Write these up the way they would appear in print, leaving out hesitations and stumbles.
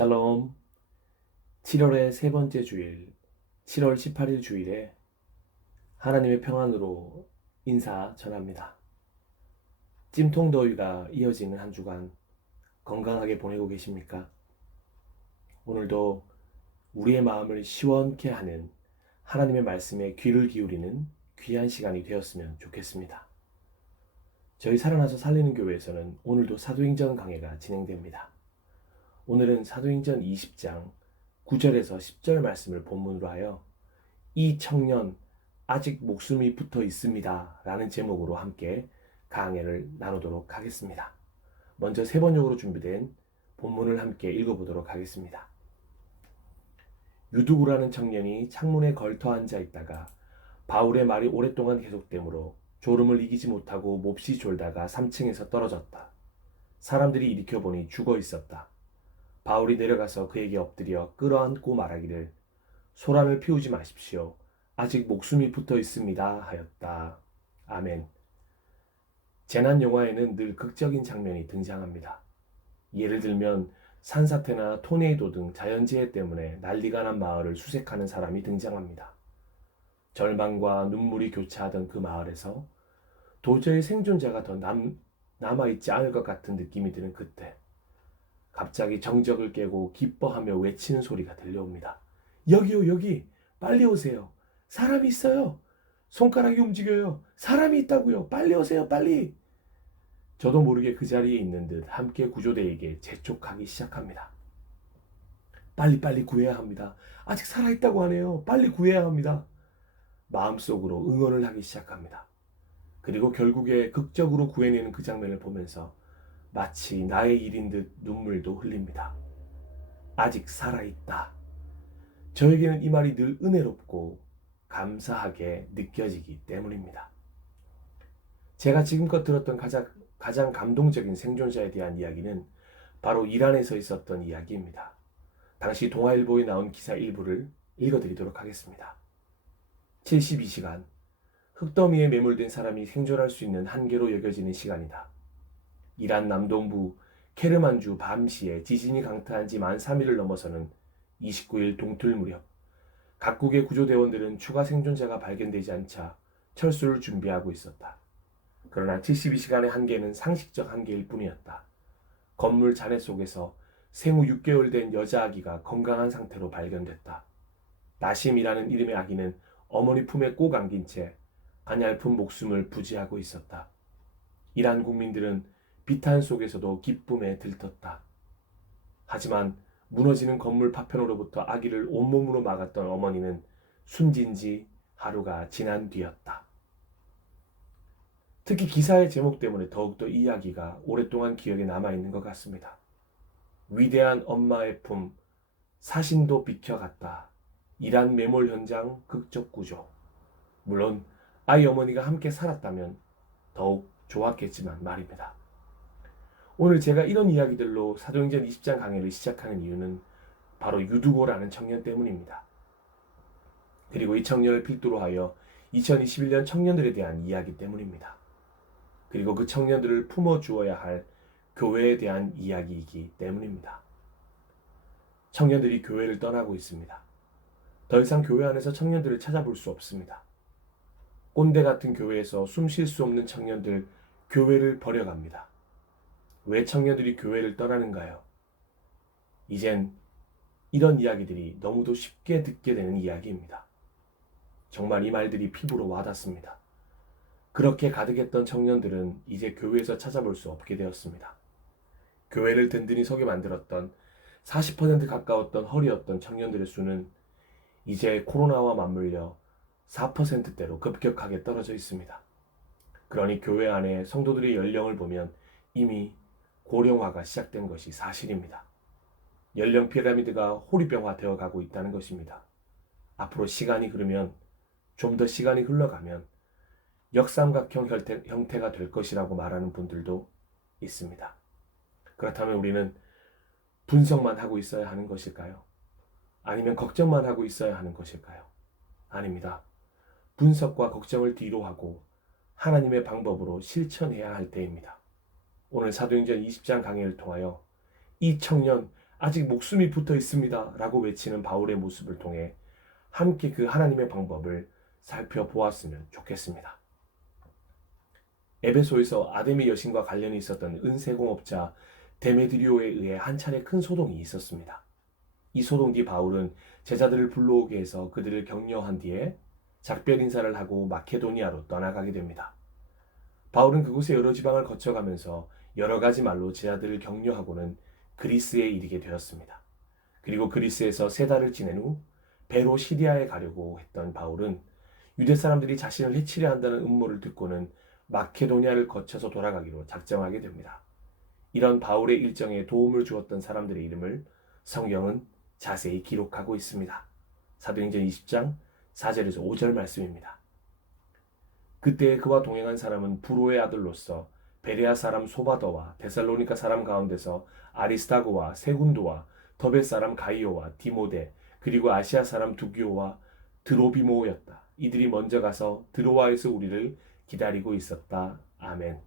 샬롬. 7월의 세 번째 주일, 7월 18일 주일에 하나님의 평안으로 인사 전합니다. 찜통더위가 이어지는 한 주간 건강하게 보내고 계십니까? 오늘도 우리의 마음을 시원케 하는 하나님의 말씀에 귀를 기울이는 귀한 시간이 되었으면 좋겠습니다. 저희 살아나서 살리는 교회에서는 오늘도 사도행전 강해가 진행됩니다. 오늘은 사도행전 20장 9절에서 10절 말씀을 본문으로 하여 이 청년 아직 목숨이 붙어 있습니다 라는 제목으로 함께 강해를 나누도록 하겠습니다. 먼저 세 번역으로 준비된 본문을 함께 읽어보도록 하겠습니다. 유두구라는 청년이 창문에 걸터 앉아 있다가 바울의 말이 오랫동안 계속되므로 졸음을 이기지 못하고 몹시 졸다가 3층에서 떨어졌다. 사람들이 일으켜보니 죽어 있었다. 바울이 내려가서 그에게 엎드려 끌어안고 말하기를 소란을 피우지 마십시오. 아직 목숨이 붙어 있습니다 하였다. 아멘. 재난 영화에는 늘 극적인 장면이 등장합니다. 예를 들면 산사태나 토네이도 등 자연재해 때문에 난리가 난 마을을 수색하는 사람이 등장합니다. 절망과 눈물이 교차하던 그 마을에서 도저히 생존자가 더 남아있지 않을 것 같은 느낌이 드는 그때 갑자기 정적을 깨고 기뻐하며 외치는 소리가 들려옵니다. 여기요, 여기! 빨리 오세요! 사람이 있어요! 손가락이 움직여요! 사람이 있다고요! 빨리 오세요, 빨리! 저도 모르게 그 자리에 있는 듯 함께 구조대에게 재촉하기 시작합니다. 빨리 구해야 합니다. 아직 살아있다고 하네요. 빨리 구해야 합니다. 마음속으로 응원을 하기 시작합니다. 그리고 결국에 극적으로 구해내는 그 장면을 보면서 마치 나의 일인 듯 눈물도 흘립니다. 아직 살아있다. 저에게는 이 말이 늘 은혜롭고 감사하게 느껴지기 때문입니다. 제가 지금껏 들었던 가장 감동적인 생존자에 대한 이야기는 바로 이란에서 있었던 이야기입니다. 당시 동아일보에 나온 기사 일부를 읽어드리도록 하겠습니다. 72시간, 흙더미에 매몰된 사람이 생존할 수 있는 한계로 여겨지는 시간이다. 이란 남동부 케르만주 밤시에 지진이 강타한 지 만 3일을 넘어서는 29일 동틀 무렵 각국의 구조대원들은 추가 생존자가 발견되지 않자 철수를 준비하고 있었다. 그러나 72시간의 한계는 상식적 한계일 뿐이었다. 건물 잔해 속에서 생후 6개월 된 여자 아기가 건강한 상태로 발견됐다. 나심이라는 이름의 아기는 어머니 품에 꼭 안긴 채 가냘픈 목숨을 부지하고 있었다. 이란 국민들은 비탄 속에서도 기쁨에 들떴다. 하지만 무너지는 건물 파편으로부터 아기를 온몸으로 막았던 어머니는 숨진 지 하루가 지난 뒤였다. 특히 기사의 제목 때문에 더욱더 이 이야기가 오랫동안 기억에 남아있는 것 같습니다. 위대한 엄마의 품, 사신도 비켜갔다. 이란 매몰 현장 극적 구조. 물론 아이 어머니가 함께 살았다면 더욱 좋았겠지만 말입니다. 오늘 제가 이런 이야기들로 사도행전 20장 강해를 시작하는 이유는 바로 유두고라는 청년 때문입니다. 그리고 이 청년을 필두로 하여 2021년 청년들에 대한 이야기 때문입니다. 그리고 그 청년들을 품어주어야 할 교회에 대한 이야기이기 때문입니다. 청년들이 교회를 떠나고 있습니다. 더 이상 교회 안에서 청년들을 찾아볼 수 없습니다. 꼰대 같은 교회에서 숨 쉴 수 없는 청년들, 교회를 버려갑니다. 왜 청년들이 교회를 떠나는가요? 이젠 이런 이야기들이 너무도 쉽게 듣게 되는 이야기입니다. 정말 이 말들이 피부로 와닿습니다. 그렇게 가득했던 청년들은 이제 교회에서 찾아볼 수 없게 되었습니다. 교회를 든든히 서게 만들었던 40% 가까웠던 허리였던 청년들의 수는 이제 코로나와 맞물려 4%대로 급격하게 떨어져 있습니다. 그러니 교회 안에 성도들의 연령을 보면 이미 고령화가 시작된 것이 사실입니다. 연령 피라미드가 호리병화 되어 가고 있다는 것입니다. 앞으로 시간이 흐르면, 좀 더 시간이 흘러가면 역삼각형 형태가 될 것이라고 말하는 분들도 있습니다. 그렇다면 우리는 분석만 하고 있어야 하는 것일까요? 아니면 걱정만 하고 있어야 하는 것일까요? 아닙니다. 분석과 걱정을 뒤로 하고 하나님의 방법으로 실천해야 할 때입니다. 오늘 사도행전 20장 강해를 통하여 이 청년 아직 목숨이 붙어 있습니다 라고 외치는 바울의 모습을 통해 함께 그 하나님의 방법을 살펴보았으면 좋겠습니다. 에베소에서 아데미 여신과 관련이 있었던 은세공업자 데메드리오에 의해 한 차례 큰 소동이 있었습니다. 이 소동 뒤 바울은 제자들을 불러오게 해서 그들을 격려한 뒤에 작별 인사를 하고 마케도니아로 떠나가게 됩니다. 바울은 그곳의 여러 지방을 거쳐가면서 여러 가지 말로 제자들을 격려하고는 그리스에 이르게 되었습니다. 그리고 그리스에서 3달을 지낸 후 배로 시리아에 가려고 했던 바울은 유대 사람들이 자신을 해치려 한다는 음모를 듣고는 마케도니아를 거쳐서 돌아가기로 작정하게 됩니다. 이런 바울의 일정에 도움을 주었던 사람들의 이름을 성경은 자세히 기록하고 있습니다. 사도행전 20장 4절에서 5절 말씀입니다. 그때 그와 동행한 사람은 부로의 아들로서 베레아 사람 소바더와 데살로니가 사람 가운데서 아리스타고와 세군도와 더베 사람 가이오와 디모데 그리고 아시아 사람 두기오와 드로비모였다. 이들이 먼저 가서 드로아에서 우리를 기다리고 있었다. 아멘.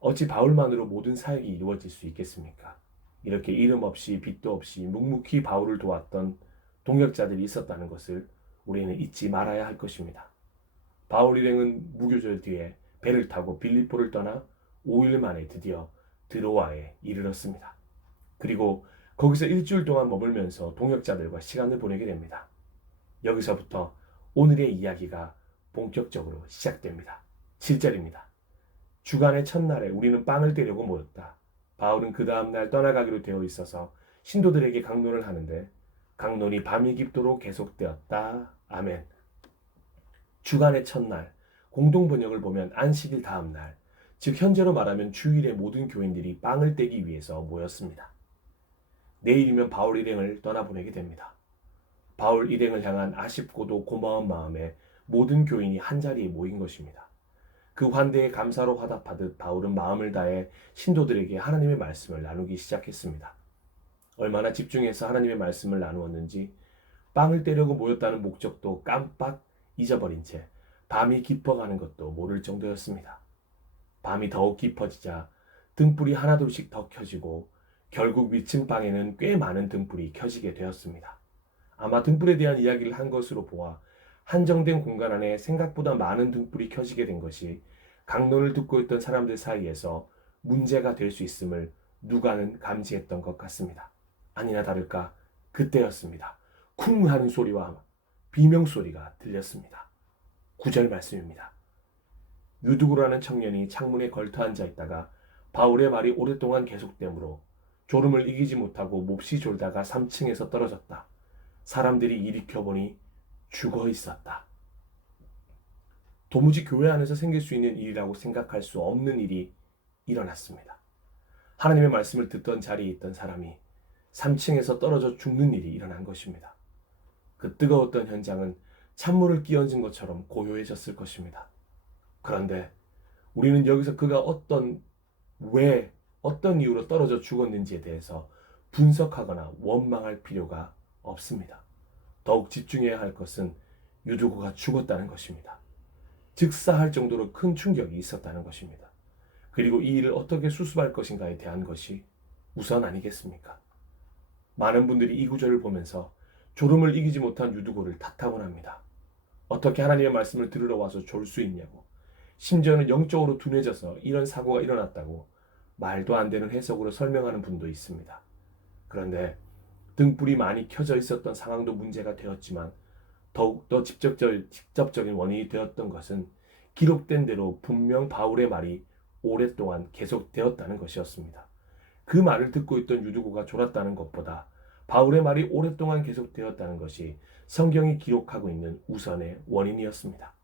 어찌 바울만으로 모든 사역이 이루어질 수 있겠습니까? 이렇게 이름 없이 빚도 없이 묵묵히 바울을 도왔던 동역자들이 있었다는 것을 우리는 잊지 말아야 할 것입니다. 바울 일행은 무교절 뒤에 배를 타고 빌립보를 떠나 5일 만에 드디어 드로아에 이르렀습니다. 그리고 거기서 일주일 동안 머물면서 동역자들과 시간을 보내게 됩니다. 여기서부터 오늘의 이야기가 본격적으로 시작됩니다. 7절입니다. 주간의 첫날에 우리는 빵을 떼려고 모였다. 바울은 그 다음날 떠나가기로 되어 있어서 신도들에게 강론을 하는데 강론이 밤이 깊도록 계속되었다. 아멘. 주간의 첫날, 공동번역을 보면 안식일 다음날, 즉 현재로 말하면 주일에 모든 교인들이 빵을 떼기 위해서 모였습니다. 내일이면 바울 일행을 떠나보내게 됩니다. 바울 일행을 향한 아쉽고도 고마운 마음에 모든 교인이 한자리에 모인 것입니다. 그 환대에 감사로 화답하듯 바울은 마음을 다해 신도들에게 하나님의 말씀을 나누기 시작했습니다. 얼마나 집중해서 하나님의 말씀을 나누었는지 빵을 떼려고 모였다는 목적도 깜빡 잊어버린 채 밤이 깊어가는 것도 모를 정도였습니다. 밤이 더욱 깊어지자 등불이 하나둘씩 더 켜지고 결국 위층 방에는 꽤 많은 등불이 켜지게 되었습니다. 아마 등불에 대한 이야기를 한 것으로 보아 한정된 공간 안에 생각보다 많은 등불이 켜지게 된 것이 강론을 듣고 있던 사람들 사이에서 문제가 될 수 있음을 누가는 감지했던 것 같습니다. 아니나 다를까 그때였습니다. 쿵 하는 소리와 비명소리가 들렸습니다. 9절 말씀입니다. 유두고라는 청년이 창문에 걸터 앉아 있다가 바울의 말이 오랫동안 계속되므로 졸음을 이기지 못하고 몹시 졸다가 3층에서 떨어졌다. 사람들이 일으켜보니 죽어 있었다. 도무지 교회 안에서 생길 수 있는 일이라고 생각할 수 없는 일이 일어났습니다. 하나님의 말씀을 듣던 자리에 있던 사람이 3층에서 떨어져 죽는 일이 일어난 것입니다. 그 뜨거웠던 현장은 찬물을 끼얹은 것처럼 고요해졌을 것입니다. 그런데 우리는 여기서 그가 어떤 이유로 떨어져 죽었는지에 대해서 분석하거나 원망할 필요가 없습니다. 더욱 집중해야 할 것은 유두고가 죽었다는 것입니다. 즉사할 정도로 큰 충격이 있었다는 것입니다. 그리고 이 일을 어떻게 수습할 것인가에 대한 것이 우선 아니겠습니까? 많은 분들이 이 구절을 보면서 졸음을 이기지 못한 유두고를 탓하곤 합니다. 어떻게 하나님의 말씀을 들으러 와서 졸 수 있냐고, 심지어는 영적으로 둔해져서 이런 사고가 일어났다고 말도 안 되는 해석으로 설명하는 분도 있습니다. 그런데 등불이 많이 켜져 있었던 상황도 문제가 되었지만 더욱더 직접적인 원인이 되었던 것은 기록된 대로 분명 바울의 말이 오랫동안 계속되었다는 것이었습니다. 그 말을 듣고 있던 유두고가 졸았다는 것보다 바울의 말이 오랫동안 계속되었다는 것이 성경이 기록하고 있는 우선의 원인이었습니다.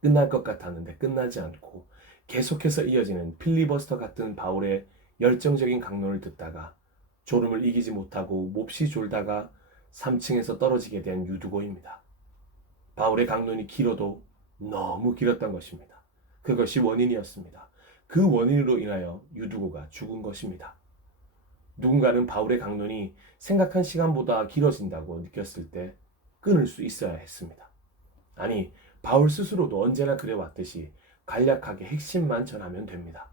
끝날 것 같았는데 끝나지 않고 계속해서 이어지는 필리버스터 같은 바울의 열정적인 강론을 듣다가 졸음을 이기지 못하고 몹시 졸다가 3층에서 떨어지게 된 유두고입니다. 바울의 강론이 길어도 너무 길었던 것입니다. 그것이 원인이었습니다. 그 원인으로 인하여 유두고가 죽은 것입니다. 누군가는 바울의 강론이 생각한 시간보다 길어진다고 느꼈을 때 끊을 수 있어야 했습니다. 아니, 바울 스스로도 언제나 그래왔듯이 간략하게 핵심만 전하면 됩니다.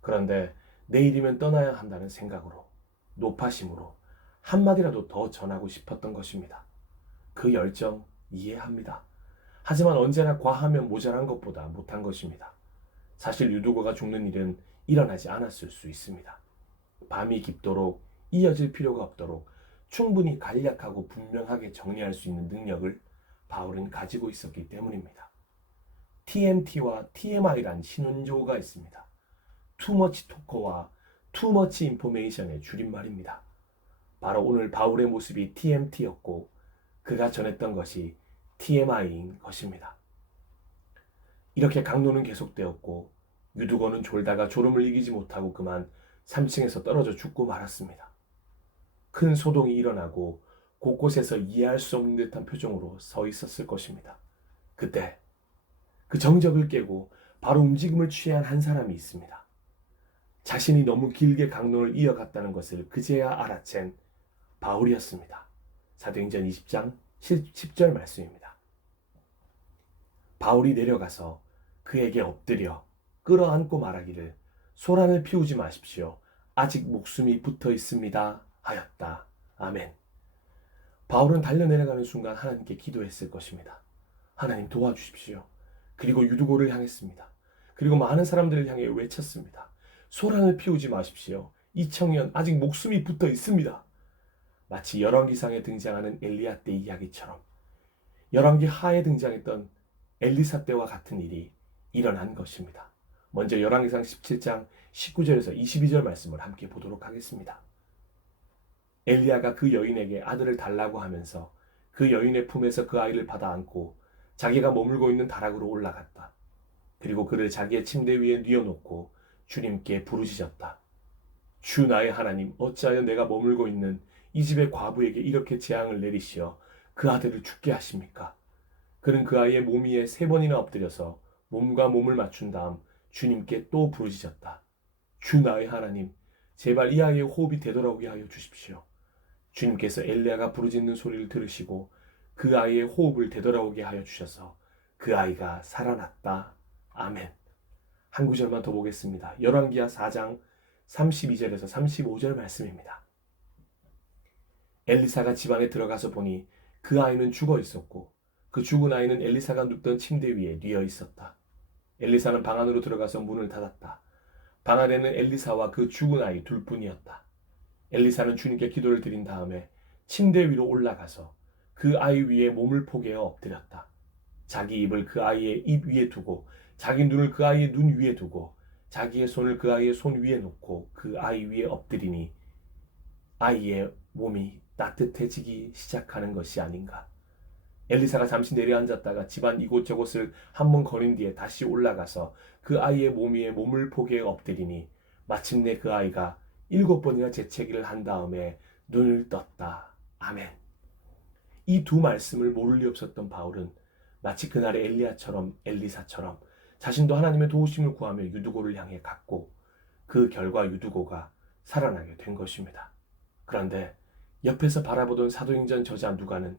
그런데 내일이면 떠나야 한다는 생각으로 높아심으로 한마디라도 더 전하고 싶었던 것입니다. 그 열정 이해합니다. 하지만 언제나 과하면 모자란 것보다 못한 것입니다. 사실 유두고가 죽는 일은 일어나지 않았을 수 있습니다. 밤이 깊도록 이어질 필요가 없도록 충분히 간략하고 분명하게 정리할 수 있는 능력을 바울은 가지고 있었기 때문입니다. TMT와 TMI란 신혼조어가 있습니다. Too much talker와 Too much information의 줄임말입니다. 바로 오늘 바울의 모습이 TMT였고 그가 전했던 것이 TMI인 것입니다. 이렇게 강론은 계속되었고 유두거는 졸다가 졸음을 이기지 못하고 그만 3층에서 떨어져 죽고 말았습니다. 큰 소동이 일어나고 곳곳에서 이해할 수 없는 듯한 표정으로 서 있었을 것입니다. 그때 그 정적을 깨고 바로 움직임을 취한 한 사람이 있습니다. 자신이 너무 길게 강론을 이어갔다는 것을 그제야 알아챈 바울이었습니다. 사도행전 20장 10절 말씀입니다. 바울이 내려가서 그에게 엎드려 끌어안고 말하기를 소란을 피우지 마십시오. 아직 목숨이 붙어 있습니다. 하였다. 아멘. 바울은 달려내려가는 순간 하나님께 기도했을 것입니다. 하나님 도와주십시오. 그리고 유두고를 향했습니다. 그리고 많은 사람들을 향해 외쳤습니다. 소란을 피우지 마십시오. 이 청년 아직 목숨이 붙어 있습니다. 마치 열왕기상에 등장하는 엘리야 때 이야기처럼 열왕기 하에 등장했던 엘리사 때와 같은 일이 일어난 것입니다. 먼저 열왕기상 17장 19절에서 22절 말씀을 함께 보도록 하겠습니다. 엘리야가 그 여인에게 아들을 달라고 하면서 그 여인의 품에서 그 아이를 받아 안고 자기가 머물고 있는 다락으로 올라갔다. 그리고 그를 자기의 침대 위에 뉘어놓고 주님께 부르짖었다. 주 나의 하나님, 어찌하여 내가 머물고 있는 이 집의 과부에게 이렇게 재앙을 내리시어 그 아들을 죽게 하십니까? 그는 그 아이의 몸 위에 3번이나 엎드려서 몸과 몸을 맞춘 다음 주님께 또 부르짖었다. 주 나의 하나님, 제발 이 아이의 호흡이 되돌아오게 하여 주십시오. 주님께서 엘리야가 부르짖는 소리를 들으시고 그 아이의 호흡을 되돌아오게 하여 주셔서 그 아이가 살아났다. 아멘. 한 구절만 더 보겠습니다. 열왕기하 4장 32절에서 35절 말씀입니다. 엘리사가 집 안에 들어가서 보니 그 아이는 죽어 있었고 그 죽은 아이는 엘리사가 눕던 침대 위에 뉘어 있었다. 엘리사는 방 안으로 들어가서 문을 닫았다. 방 안에는 엘리사와 그 죽은 아이 둘뿐이었다. 엘리사는 주님께 기도를 드린 다음에 침대 위로 올라가서 그 아이 위에 몸을 포개어 엎드렸다. 자기 입을 그 아이의 입 위에 두고 자기 눈을 그 아이의 눈 위에 두고 자기의 손을 그 아이의 손 위에 놓고 그 아이 위에 엎드리니 아이의 몸이 따뜻해지기 시작하는 것이 아닌가. 엘리사가 잠시 내려앉았다가 집안 이곳저곳을 한번 거린 뒤에 다시 올라가서 그 아이의 몸 위에 몸을 포개어 엎드리니 마침내 그 아이가 7번이나 재채기를 한 다음에 눈을 떴다. 아멘. 이 두 말씀을 모를 리 없었던 바울은 마치 그날의 엘리사처럼 자신도 하나님의 도우심을 구하며 유두고를 향해 갔고 그 결과 유두고가 살아나게 된 것입니다. 그런데 옆에서 바라보던 사도행전 저자 누가는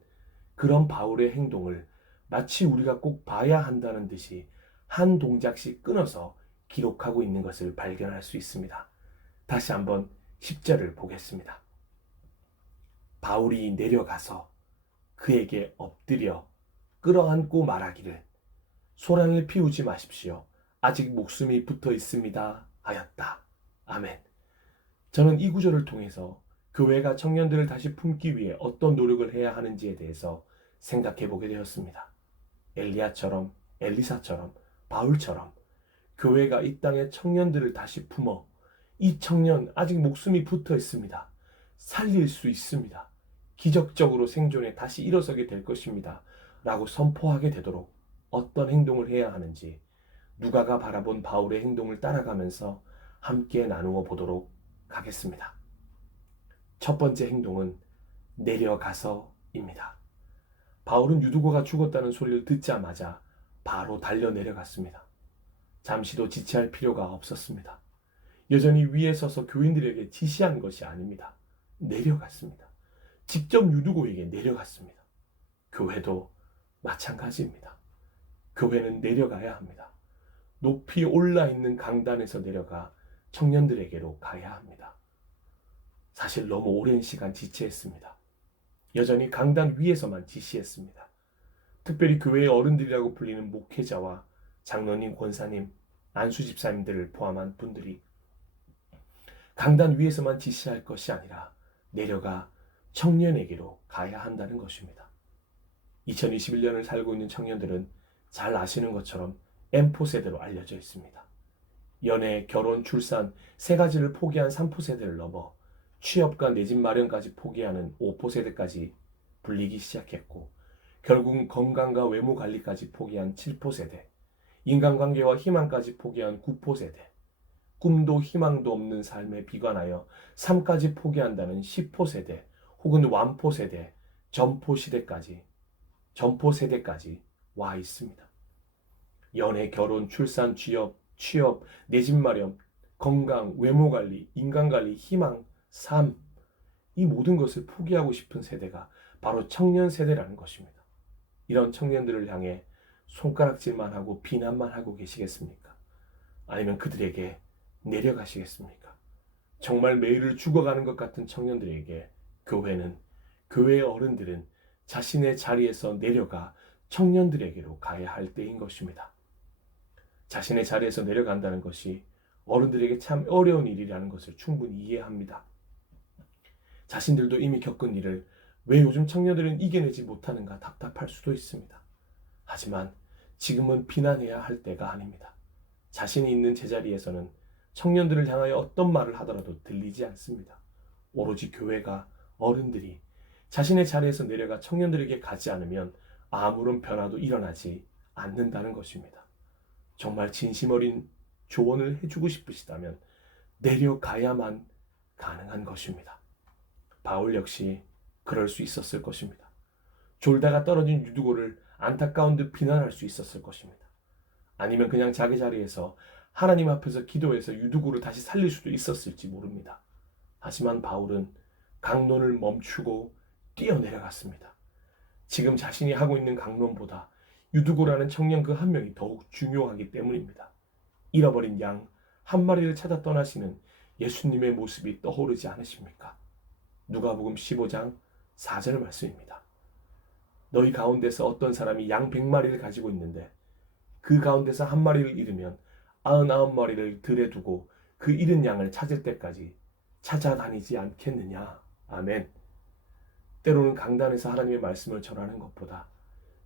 그런 바울의 행동을 마치 우리가 꼭 봐야 한다는 듯이 한 동작씩 끊어서 기록하고 있는 것을 발견할 수 있습니다. 다시 한번 10절을 보겠습니다. 바울이 내려가서 그에게 엎드려 끌어안고 말하기를 소란을 피우지 마십시오. 아직 목숨이 붙어 있습니다. 하였다. 아멘. 저는 이 구절을 통해서 교회가 청년들을 다시 품기 위해 어떤 노력을 해야 하는지에 대해서 생각해 보게 되었습니다. 엘리야처럼, 엘리사처럼, 바울처럼 교회가 이 땅의 청년들을 다시 품어 이 청년 아직 목숨이 붙어 있습니다. 살릴 수 있습니다. 기적적으로 생존에 다시 일어서게 될 것입니다. 라고 선포하게 되도록 어떤 행동을 해야 하는지 누가가 바라본 바울의 행동을 따라가면서 함께 나누어 보도록 하겠습니다. 첫 번째 행동은 내려가서입니다. 바울은 유두고가 죽었다는 소리를 듣자마자 바로 달려 내려갔습니다. 잠시도 지체할 필요가 없었습니다. 여전히 위에 서서 교인들에게 지시한 것이 아닙니다. 내려갔습니다. 직접 유두고에게 내려갔습니다. 교회도 마찬가지입니다. 교회는 내려가야 합니다. 높이 올라 있는 강단에서 내려가 청년들에게로 가야 합니다. 사실 너무 오랜 시간 지체했습니다. 여전히 강단 위에서만 지시했습니다. 특별히 교회의 어른들이라고 불리는 목회자와 장로님, 권사님, 안수 집사님들을 포함한 분들이 강단 위에서만 지시할 것이 아니라 내려가 청년에게로 가야 한다는 것입니다. 2021년을 살고 있는 청년들은 잘 아시는 것처럼 M4 세대로 알려져 있습니다. 연애, 결혼, 출산 세 가지를 포기한 3포 세대를 넘어 취업과 내 집 마련까지 포기하는 5포 세대까지 불리기 시작했고, 결국 건강과 외모 관리까지 포기한 7포 세대, 인간관계와 희망까지 포기한 9포 세대, 꿈도 희망도 없는 삶에 비관하여 삶까지 포기한다는 10포 세대, 혹은 완포 세대, 점포 세대까지 와 있습니다. 연애, 결혼, 출산, 취업, 내 집 마련, 건강, 외모 관리, 인간 관리, 희망, 삶, 이 모든 것을 포기하고 싶은 세대가 바로 청년 세대라는 것입니다. 이런 청년들을 향해 손가락질만 하고 비난만 하고 계시겠습니까? 아니면 그들에게 내려가시겠습니까? 정말 매일을 죽어가는 것 같은 청년들에게 교회의 어른들은 자신의 자리에서 내려가 청년들에게로 가야 할 때인 것입니다. 자신의 자리에서 내려간다는 것이 어른들에게 참 어려운 일이라는 것을 충분히 이해합니다. 자신들도 이미 겪은 일을 왜 요즘 청년들은 이겨내지 못하는가 답답할 수도 있습니다. 하지만 지금은 비난해야 할 때가 아닙니다. 자신이 있는 제자리에서는 청년들을 향하여 어떤 말을 하더라도 들리지 않습니다. 오로지 교회가, 어른들이 자신의 자리에서 내려가 청년들에게 가지 않으면 아무런 변화도 일어나지 않는다는 것입니다. 정말 진심 어린 조언을 해주고 싶으시다면 내려가야만 가능한 것입니다. 바울 역시 그럴 수 있었을 것입니다. 졸다가 떨어진 유두고를 안타까운 듯 비난할 수 있었을 것입니다. 아니면 그냥 자기 자리에서 하나님 앞에서 기도해서 유두고를 다시 살릴 수도 있었을지 모릅니다. 하지만 바울은 강론을 멈추고 뛰어내려갔습니다. 지금 자신이 하고 있는 강론보다 유두고라는 청년 그 한 명이 더욱 중요하기 때문입니다. 잃어버린 양 한 마리를 찾아 떠나시는 예수님의 모습이 떠오르지 않으십니까? 누가복음 15장 4절 말씀입니다. 너희 가운데서 어떤 사람이 양 100마리를 가지고 있는데 그 가운데서 한 마리를 잃으면 99마리를 들에 두고 그 잃은 양을 찾을 때까지 찾아다니지 않겠느냐. 아멘. 때로는 강단에서 하나님의 말씀을 전하는 것보다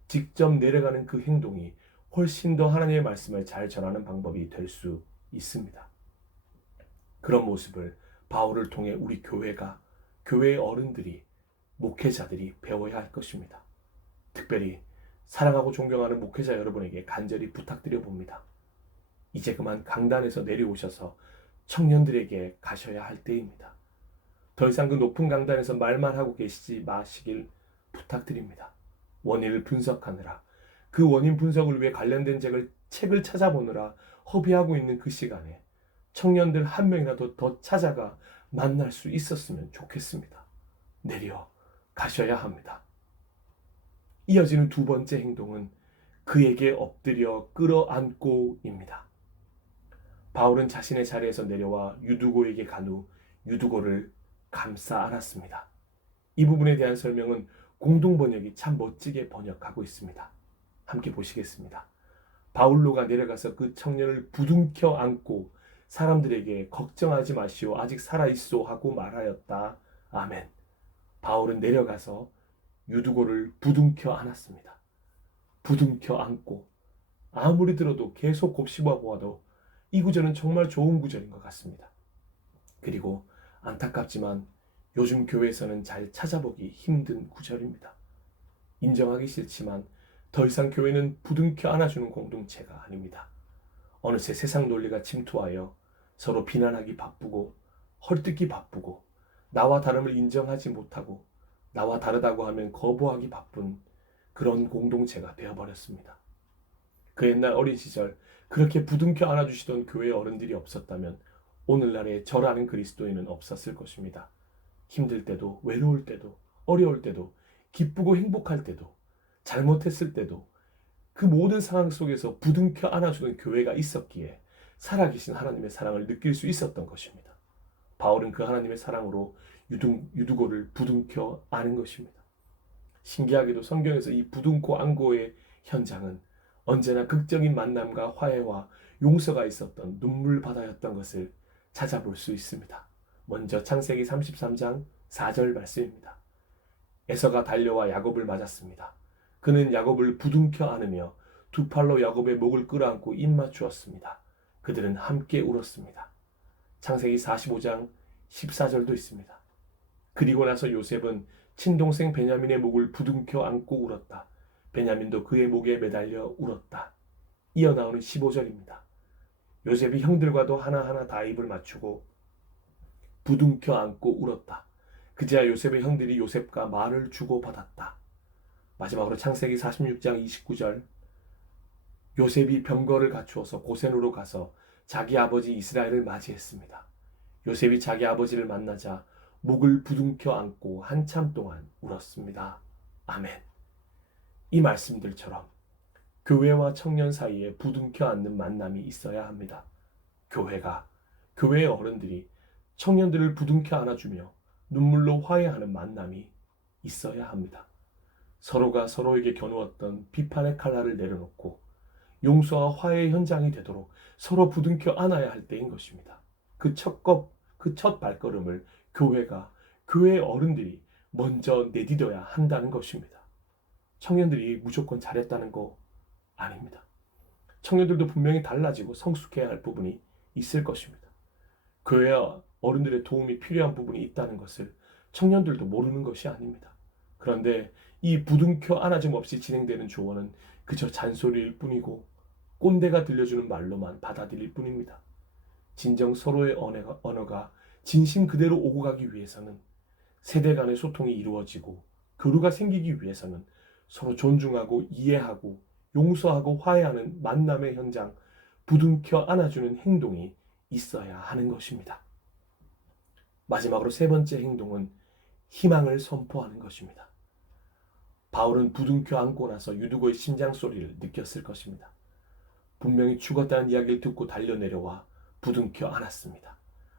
직접 내려가는 그 행동이 훨씬 더 하나님의 말씀을 잘 전하는 방법이 될 수 있습니다. 그런 모습을 바울을 통해 우리 교회가, 교회의 어른들이, 목회자들이 배워야 할 것입니다. 특별히 사랑하고 존경하는 목회자 여러분에게 간절히 부탁드려 봅니다. 이제 그만 강단에서 내려오셔서 청년들에게 가셔야 할 때입니다. 더 이상 그 높은 강단에서 말만 하고 계시지 마시길 부탁드립니다. 원인을 분석하느라, 그 원인 분석을 위해 관련된 책을 찾아보느라 허비하고 있는 그 시간에 청년들 한 명이라도 더 찾아가 만날 수 있었으면 좋겠습니다. 내려 가셔야 합니다. 이어지는 두 번째 행동은 그에게 엎드려 끌어안고입니다. 바울은 자신의 자리에서 내려와 유두고에게 간 후 유두고를 감싸 안았습니다. 이 부분에 대한 설명은 공동번역이 참 멋지게 번역하고 있습니다. 함께 보시겠습니다. 바울로가 내려가서 그 청년을 부둥켜 안고 사람들에게 걱정하지 마시오 아직 살아있소 하고 말하였다. 아멘. 바울은 내려가서 유두고를 부둥켜 안았습니다. 부둥켜 안고, 아무리 들어도 계속 곱씹어 보아도 이 구절은 정말 좋은 구절인 것 같습니다. 그리고 안타깝지만 요즘 교회에서는 잘 찾아보기 힘든 구절입니다. 인정하기 싫지만 더 이상 교회는 부둥켜 안아주는 공동체가 아닙니다. 어느새 세상 논리가 침투하여 서로 비난하기 바쁘고 헐뜯기 바쁘고 나와 다름을 인정하지 못하고 나와 다르다고 하면 거부하기 바쁜 그런 공동체가 되어버렸습니다. 그 옛날 어린 시절 그렇게 부둥켜 안아주시던 교회 어른들이 없었다면 오늘날의 저라는 그리스도인은 없었을 것입니다. 힘들 때도, 외로울 때도, 어려울 때도, 기쁘고 행복할 때도, 잘못했을 때도 그 모든 상황 속에서 부둥켜 안아주는 교회가 있었기에 살아계신 하나님의 사랑을 느낄 수 있었던 것입니다. 바울은 그 하나님의 사랑으로 유두고를 부둥켜 안은 것입니다. 신기하게도 성경에서 이 부둥코 안고의 현장은 언제나 극적인 만남과 화해와 용서가 있었던 눈물바다였던 것을 찾아볼 수 있습니다. 먼저 창세기 33장 4절 말씀입니다. 에서가 달려와 야곱을 맞았습니다. 그는 야곱을 부둥켜 안으며 두 팔로 야곱의 목을 끌어안고 입맞추었습니다. 그들은 함께 울었습니다. 창세기 45장 14절도 있습니다. 그리고 나서 요셉은 친동생 베냐민의 목을 부둥켜 안고 울었다. 베냐민도 그의 목에 매달려 울었다. 이어 나오는 15절입니다. 요셉이 형들과도 하나하나 다 입을 맞추고 부둥켜 안고 울었다. 그제야 요셉의 형들이 요셉과 말을 주고받았다. 마지막으로 창세기 46장 29절. 요셉이 병거를 갖추어서 고센으로 가서 자기 아버지 이스라엘을 맞이했습니다. 요셉이 자기 아버지를 만나자 목을 부둥켜 안고 한참 동안 울었습니다. 아멘. 이 말씀들처럼 교회와 청년 사이에 부둥켜 안는 만남이 있어야 합니다. 교회의 어른들이 청년들을 부둥켜 안아주며 눈물로 화해하는 만남이 있어야 합니다. 서로가 서로에게 겨누었던 비판의 칼날을 내려놓고 용서와 화해의 현장이 되도록 서로 부둥켜 안아야 할 때인 것입니다. 그 첫 발걸음을 교회의 어른들이 먼저 내디뎌야 한다는 것입니다. 청년들이 무조건 잘했다는 거 아닙니다. 청년들도 분명히 달라지고 성숙해야 할 부분이 있을 것입니다. 교회와 어른들의 도움이 필요한 부분이 있다는 것을 청년들도 모르는 것이 아닙니다. 그런데 이 부둥켜 안아줌 없이 진행되는 조언은 그저 잔소리일 뿐이고 꼰대가 들려주는 말로만 받아들일 뿐입니다. 진정 서로의 언어가 진심 그대로 오고 가기 위해서는 세대 간의 소통이 이루어지고 교류가 생기기 위해서는 서로 존중하고 이해하고 용서하고 화해하는 만남의 현장, 부둥켜 안아주는 행동이 있어야 하는 것입니다. 마지막으로 세 번째 행동은 희망을 선포하는 것입니다. 바울은 부둥켜 안고 나서 유두고의 심장 소리를 느꼈을 것입니다. 분명히 죽었다는 이야기를 듣고 달려내려와 부둥켜 안았습니다.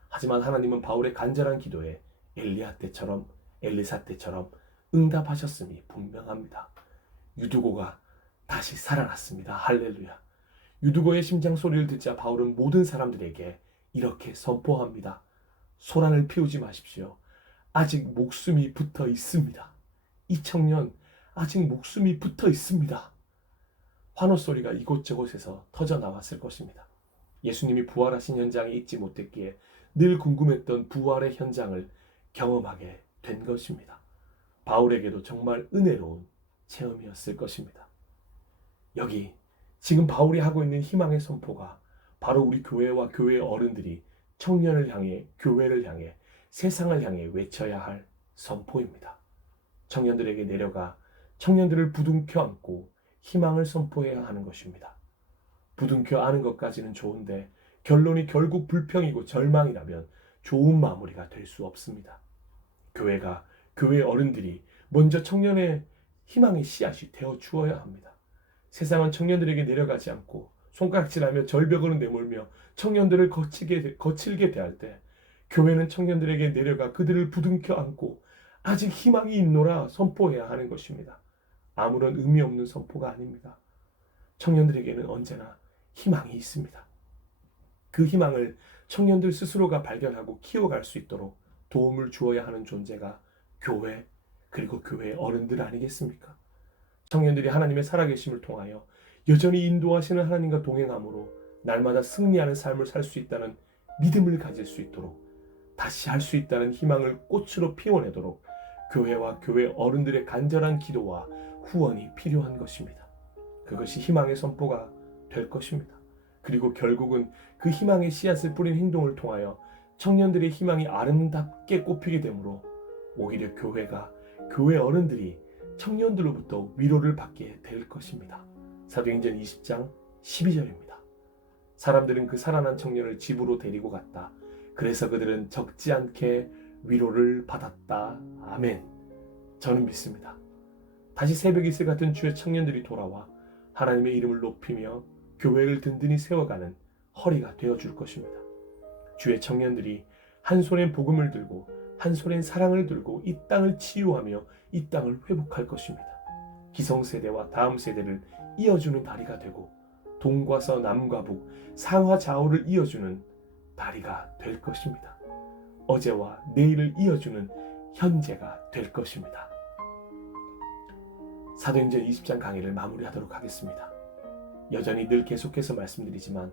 하지만 하나님은 바울의 간절한 기도에 엘리사 때처럼 응답하셨음이 분명합니다. 유두고가 다시 살아났습니다. 할렐루야. 유두고의 심장 소리를 듣자 바울은 모든 사람들에게 이렇게 선포합니다. 소란을 피우지 마십시오. 아직 목숨이 붙어 있습니다. 이 청년 아직 목숨이 붙어 있습니다. 환호 소리가 이곳저곳에서 터져 나왔을 것입니다. 예수님이 부활하신 현장에 있지 못했기에 늘 궁금했던 부활의 현장을 경험하게 된 것입니다. 바울에게도 정말 은혜로운 체험이었을 것입니다. 여기 지금 바울이 하고 있는 희망의 선포가 바로 우리 교회와 교회의 어른들이 청년을 향해, 교회를 향해, 세상을 향해 외쳐야 할 선포입니다. 청년들에게 내려가 청년들을 부둥켜 안고 희망을 선포해야 하는 것입니다. 부둥켜 안은 것까지는 좋은데 결론이 결국 불평이고 절망이라면 좋은 마무리가 될 수 없습니다. 교회 어른들이 먼저 청년의 희망의 씨앗이 되어 주어야 합니다. 세상은 청년들에게 내려가지 않고 손가락질하며 절벽으로 내몰며 청년들을 거칠게 대할 때 교회는 청년들에게 내려가 그들을 부둥켜 안고 아직 희망이 있노라 선포해야 하는 것입니다. 아무런 의미 없는 선포가 아닙니다. 청년들에게는 언제나 희망이 있습니다. 그 희망을 청년들 스스로가 발견하고 키워갈 수 있도록 도움을 주어야 하는 존재가 교회, 그리고 교회의 어른들 아니겠습니까? 청년들이 하나님의 살아계심을 통하여 여전히 인도하시는 하나님과 동행함으로 날마다 승리하는 삶을 살 수 있다는 믿음을 가질 수 있도록, 다시 할 수 있다는 희망을 꽃으로 피워내도록 교회와 교회 어른들의 간절한 기도와 후원이 필요한 것입니다. 그것이 희망의 선포가 될 것입니다. 그리고 결국은 그 희망의 씨앗을 뿌린 행동을 통하여 청년들의 희망이 아름답게 꽃피게 되므로 오히려 교회 어른들이 청년들로부터 위로를 받게 될 것입니다. 사도행전 20장 12절입니다. 사람들은 그 살아난 청년을 집으로 데리고 갔다. 그래서 그들은 적지 않게 위로를 받았다. 아멘. 저는 믿습니다. 다시 새벽 이슬 같은 주의 청년들이 돌아와 하나님의 이름을 높이며 교회를 든든히 세워가는 허리가 되어줄 것입니다. 주의 청년들이 한 손에 복음을 들고 한 손엔 사랑을 들고 이 땅을 치유하며 이 땅을 회복할 것입니다. 기성세대와 다음 세대를 이어주는 다리가 되고 동과 서 남과 북 상하 좌우를 이어주는 다리가 될 것입니다. 어제와 내일을 이어주는 현재가 될 것입니다. 사도행전 20장 강의를 마무리하도록 하겠습니다. 여전히 늘 계속해서 말씀드리지만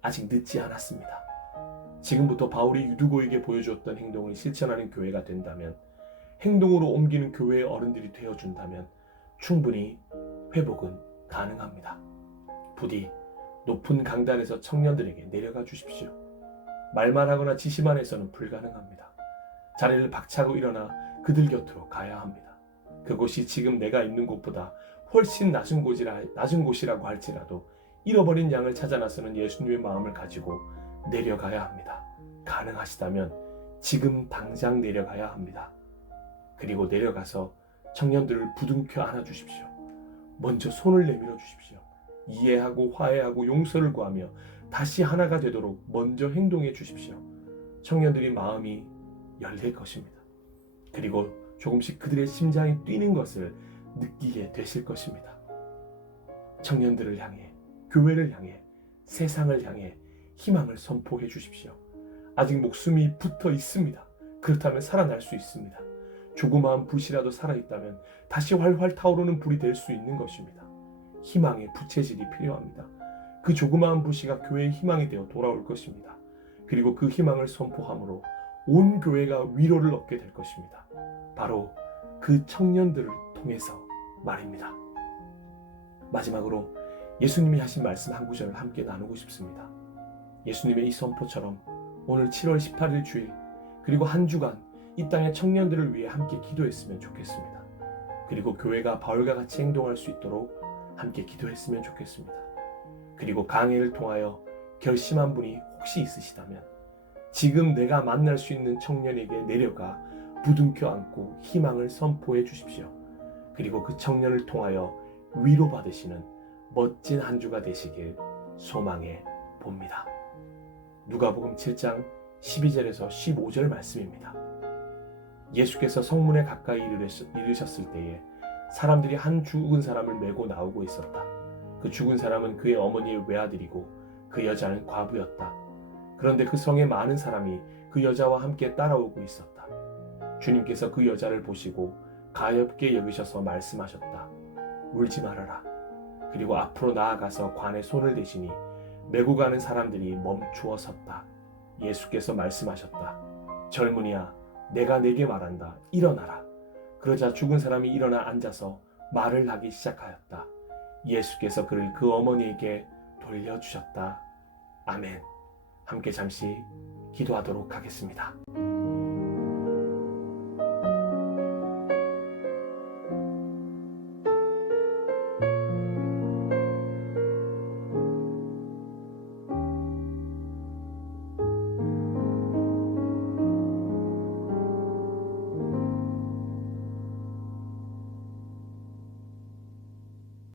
아직 늦지 않았습니다. 지금부터 바울이 유두고에게 보여주었던 행동을 실천하는 교회가 된다면, 행동으로 옮기는 교회의 어른들이 되어준다면 충분히 회복은 가능합니다. 부디 높은 강단에서 청년들에게 내려가 주십시오. 말만 하거나 지시만 해서는 불가능합니다. 자리를 박차고 일어나 그들 곁으로 가야 합니다. 그곳이 지금 내가 있는 곳보다 훨씬 낮은 곳이라고 할지라도 잃어버린 양을 찾아 나서는 예수님의 마음을 가지고 내려가야 합니다. 가능하시다면 지금 당장 내려가야 합니다. 그리고 내려가서 청년들을 부둥켜 안아주십시오. 먼저 손을 내밀어 주십시오. 이해하고 화해하고 용서를 구하며 다시 하나가 되도록 먼저 행동해 주십시오. 청년들이 마음이 열릴 것입니다. 그리고 조금씩 그들의 심장이 뛰는 것을 느끼게 되실 것입니다. 청년들을 향해, 교회를 향해, 세상을 향해 희망을 선포해 주십시오. 아직 목숨이 붙어 있습니다. 그렇다면 살아날 수 있습니다. 조그마한 불씨라도 살아있다면 다시 활활 타오르는 불이 될 수 있는 것입니다. 희망의 부채질이 필요합니다. 그 조그마한 불씨가 교회의 희망이 되어 돌아올 것입니다. 그리고 그 희망을 선포함으로 온 교회가 위로를 얻게 될 것입니다. 바로 그 청년들을 통해서 말입니다. 마지막으로 예수님이 하신 말씀 한 구절을 함께 나누고 싶습니다. 예수님의 이 선포처럼 오늘 7월 18일 주일 그리고 한 주간 이 땅의 청년들을 위해 함께 기도했으면 좋겠습니다. 그리고 교회가 바울과 같이 행동할 수 있도록 함께 기도했으면 좋겠습니다. 그리고 강해를 통하여 결심한 분이 혹시 있으시다면 지금 내가 만날 수 있는 청년에게 내려가 부둥켜 안고 희망을 선포해 주십시오. 그리고 그 청년을 통하여 위로받으시는 멋진 한 주가 되시길 소망해 봅니다. 누가복음 7장 12절에서 15절 말씀입니다. 예수께서 성문에 가까이 이르셨을 때에 사람들이 한 죽은 사람을 메고 나오고 있었다. 그 죽은 사람은 그의 어머니의 외아들이고 그 여자는 과부였다. 그런데 그 성에 많은 사람이 그 여자와 함께 따라오고 있었다. 주님께서 그 여자를 보시고 가엾게 여기셔서 말씀하셨다. 울지 말아라. 그리고 앞으로 나아가서 관에 손을 대시니 메고 가는 사람들이 멈추어 섰다. 예수께서 말씀하셨다. 젊은이야, 내가 내게 말한다. 일어나라. 그러자 죽은 사람이 일어나 앉아서 말을 하기 시작하였다. 예수께서 그를 그 어머니에게 돌려주셨다. 아멘. 함께 잠시 기도하도록 하겠습니다.